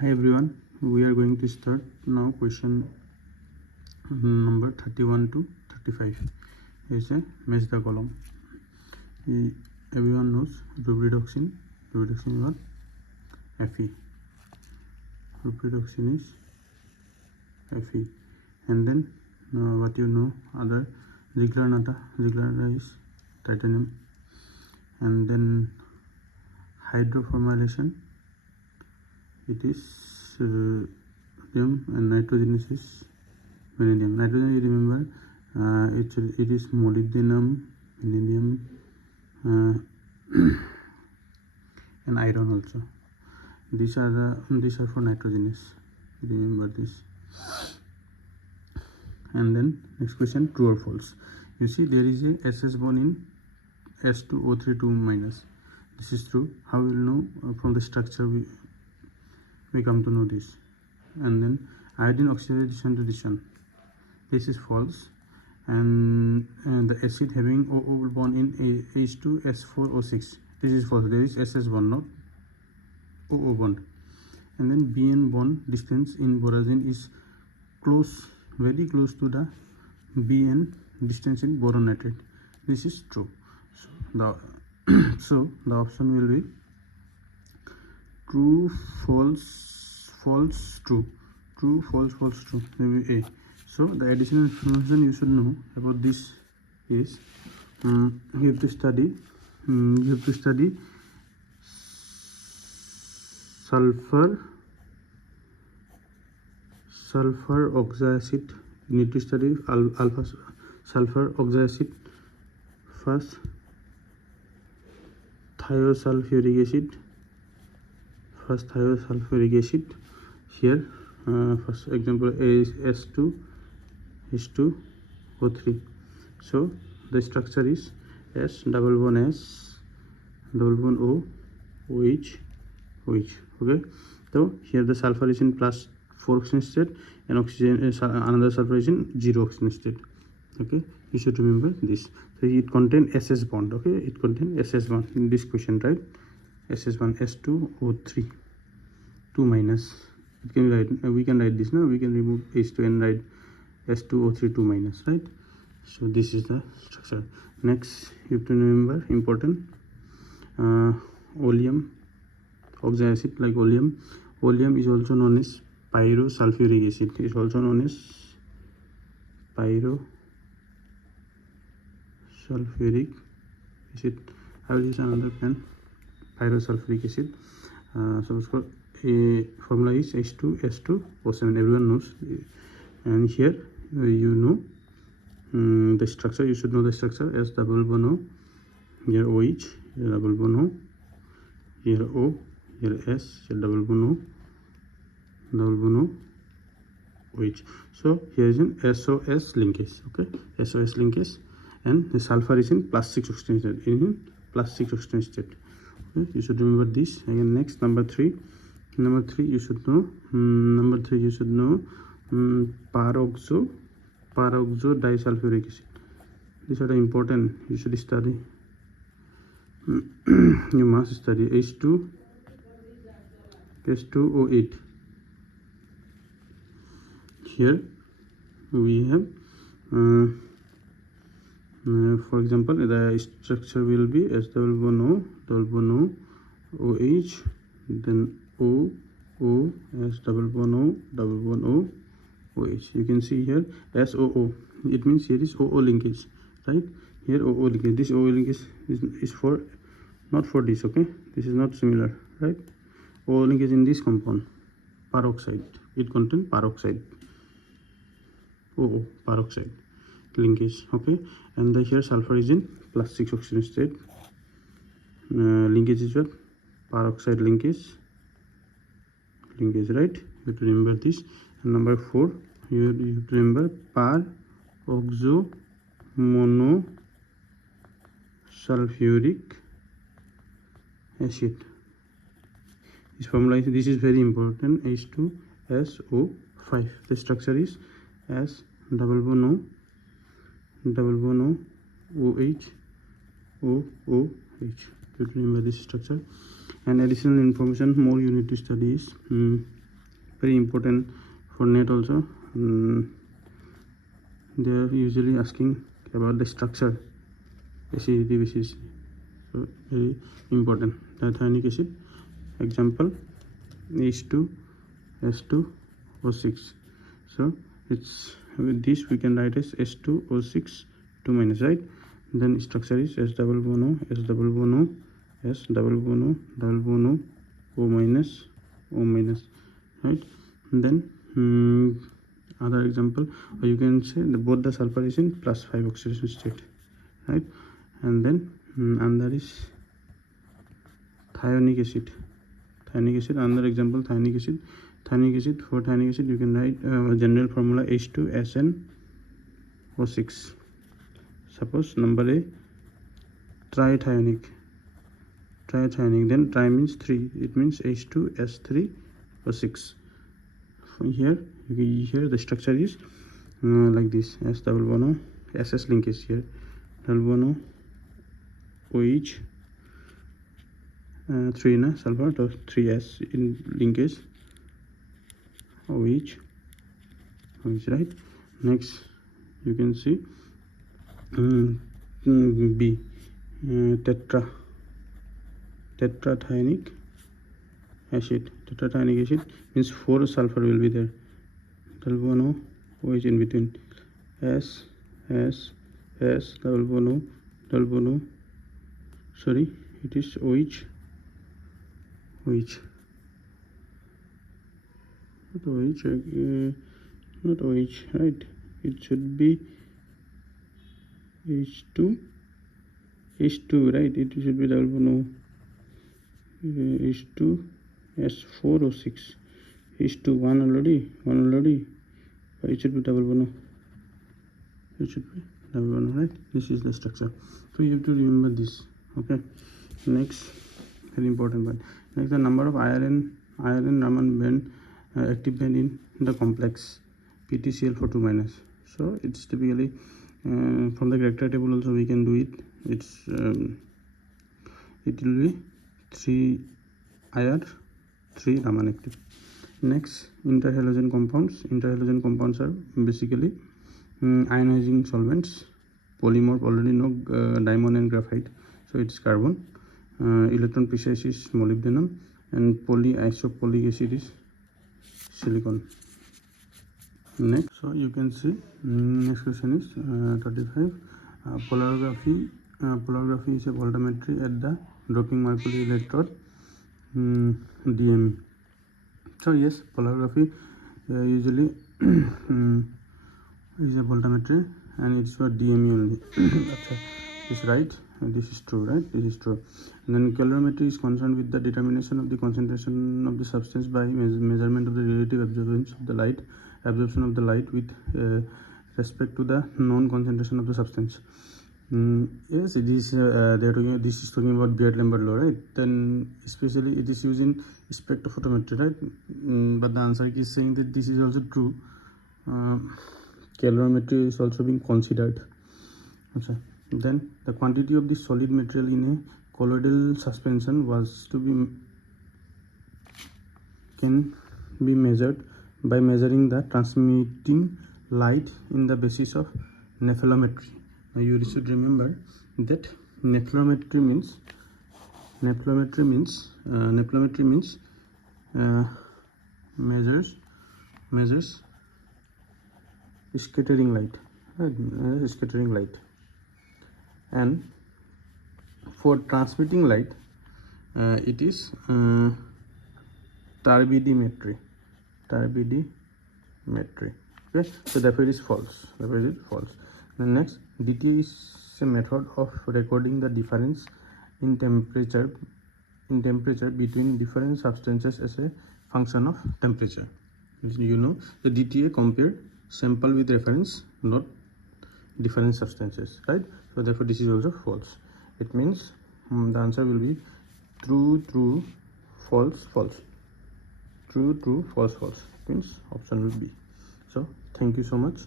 Hi everyone, we are going to start now question number 31 to 35. Is a match the column. Everyone knows reduction is what? Fe. Reduction is Fe. And then what you know, other Ziegler nata is titanium. And then hydroformylation, it is sodium, and nitrogen is vanadium. Nitrogen, you remember, it is molybdenum, vanadium, and iron also. These are for nitrogenous. Remember this. And then next question, true or false. You see there is a SS bond in S2O3 2 minus. This is true. How we will know? From the structure we come to know this. And then iodine oxidation to addition. This is false. And the acid having O bond in H2S4O6. This is false. There is SS bond, not OO bond. And then BN bond distance in borazine is close, very close to the BN distance in boron nitrate. This is true. So the option will be true, false, false, true. True, false, false, true. Maybe A. So the additional information you should know about this is you have to study sulfur oxyacid. You need to study alpha sulfur oxyacid, first thiosulfuric acid. Here first example is H2O3. so the structure is S double bond S double bond O OH. Okay, so here the sulfur is in plus 4 oxygen state and oxygen is another sulfur is in 0 oxygen state. Okay, you should remember this. So it contains SS bond. Okay, it contains SS bond in this question, right? SS bond S2O3 2 minus. It can be write, we can write this now. We can remove H2 and write S2O3 2 minus, right? So this is the structure. Next, you have to remember important oleum oxyacid, like oleum. Oleum is also known as pyrosulfuric acid. It is also known as pyrosulfuric acid. I will use another pen. Pyrosulfuric acid. So it's called a formula is H2S2O7. Everyone knows. And here you know the structure. You should know the structure. S double bond O. Here OH. Here double bond O. Here O. Here S. Here double bond O. OH. So here is an SOS linkage. Okay, SOS linkage, and the sulfur is in plus 6 oxygen state. Okay? You should remember this. Again, next number 3. You should know. Peroxo disulfuric acid. These are the important. You should study. You must study H2O8. Here we have for example the structure will be S double bond O OH, then O S double bond O OH. You can see here SOO. It means here is OO linkage, right? Here OO linkage. This OO linkage is for not for this. Okay, this is not similar, right? OO linkage in this compound peroxide. It contains peroxide. OO peroxide linkage. Okay, and the here sulfur is in plus 6 oxygen state. Linkage is what? Peroxide linkage, right? You have to remember this. And number 4, you have to remember peroxomonosulfuric acid. This formula this is very important. H2SO5. The structure is S double bond O OH OOH. You remember this structure. And additional information more you need to study is very important for net also. They are usually asking about the structure, acidity, basicity. So very important. Diethyonic acid, example H2S2O6. So it's with this we can write as S2O6 2 minus, right? Then structure is S double bond O, S double bond O, S double bond O, double bond O, O minus, right? And then other example, or you can say both the sulfur is in +5 oxidation state, right? And then another is thionic acid. Another example, thionic acid. For thionic acid you can write general formula H2SN O6. Suppose number A, trithionic, then tri means 3, it means H2S3O6. Here the structure is like this: S double bond O, SS linkage here, double bond O, OH, 3 na sulfur, so 3S in linkage, OH, right? Next you can see B, tetrathionic acid. Tetrathionic acid means 4 sulfur will be there, double bond O, OH in between, S double bond O, sorry, it is OH, not OH, right? It should be H2, right? It should be double bond O, H2S4O6, H2 one already, it should be double bond O, right? This is the structure, so you have to remember this, okay? Next, very important one. Next, the number of iron Raman band, active band in the complex PTCl for 2 minus. So it's typically from the character table also we can do it. It will be 3 IR 3 Raman active. Next, interhalogen compounds are basically ionizing solvents. Polymorph, already know, diamond and graphite, so it's carbon. Electron precise is molybdenum, and polyisopolic acid is silicon. Next, so you can see next question is 35. Polarography is a voltammetry at the dropping mercury electrode, DME. So yes, polarography usually is a voltammetry, and it's for DME only. This is right, and this is true, right? This is true. And then calorimetry is concerned with the determination of the concentration of the substance by measurement of the relative absorption of the light with respect to the known concentration of the substance. Yes, it is. This is talking about Beard-Lambert law, right? Then especially it is used in spectrophotometry, right? But the answer is saying that this is also true. Calorimetry is also being considered. Okay. Then the quantity of the solid material in a colloidal suspension can be measured by measuring the transmitting light in the basis of nephelometry. Now you should remember that nephelometry means measures scattering light, and for transmitting light it is turbidimetry. Okay, so therefore it is false. Then next, DTA is a method of recording the difference in temperature between different substances as a function of temperature. You know, the DTA compare sample with reference, not different substances, right? So therefore this is also false. It means the answer will be true, false. True, false. It means option will be. So thank you so much.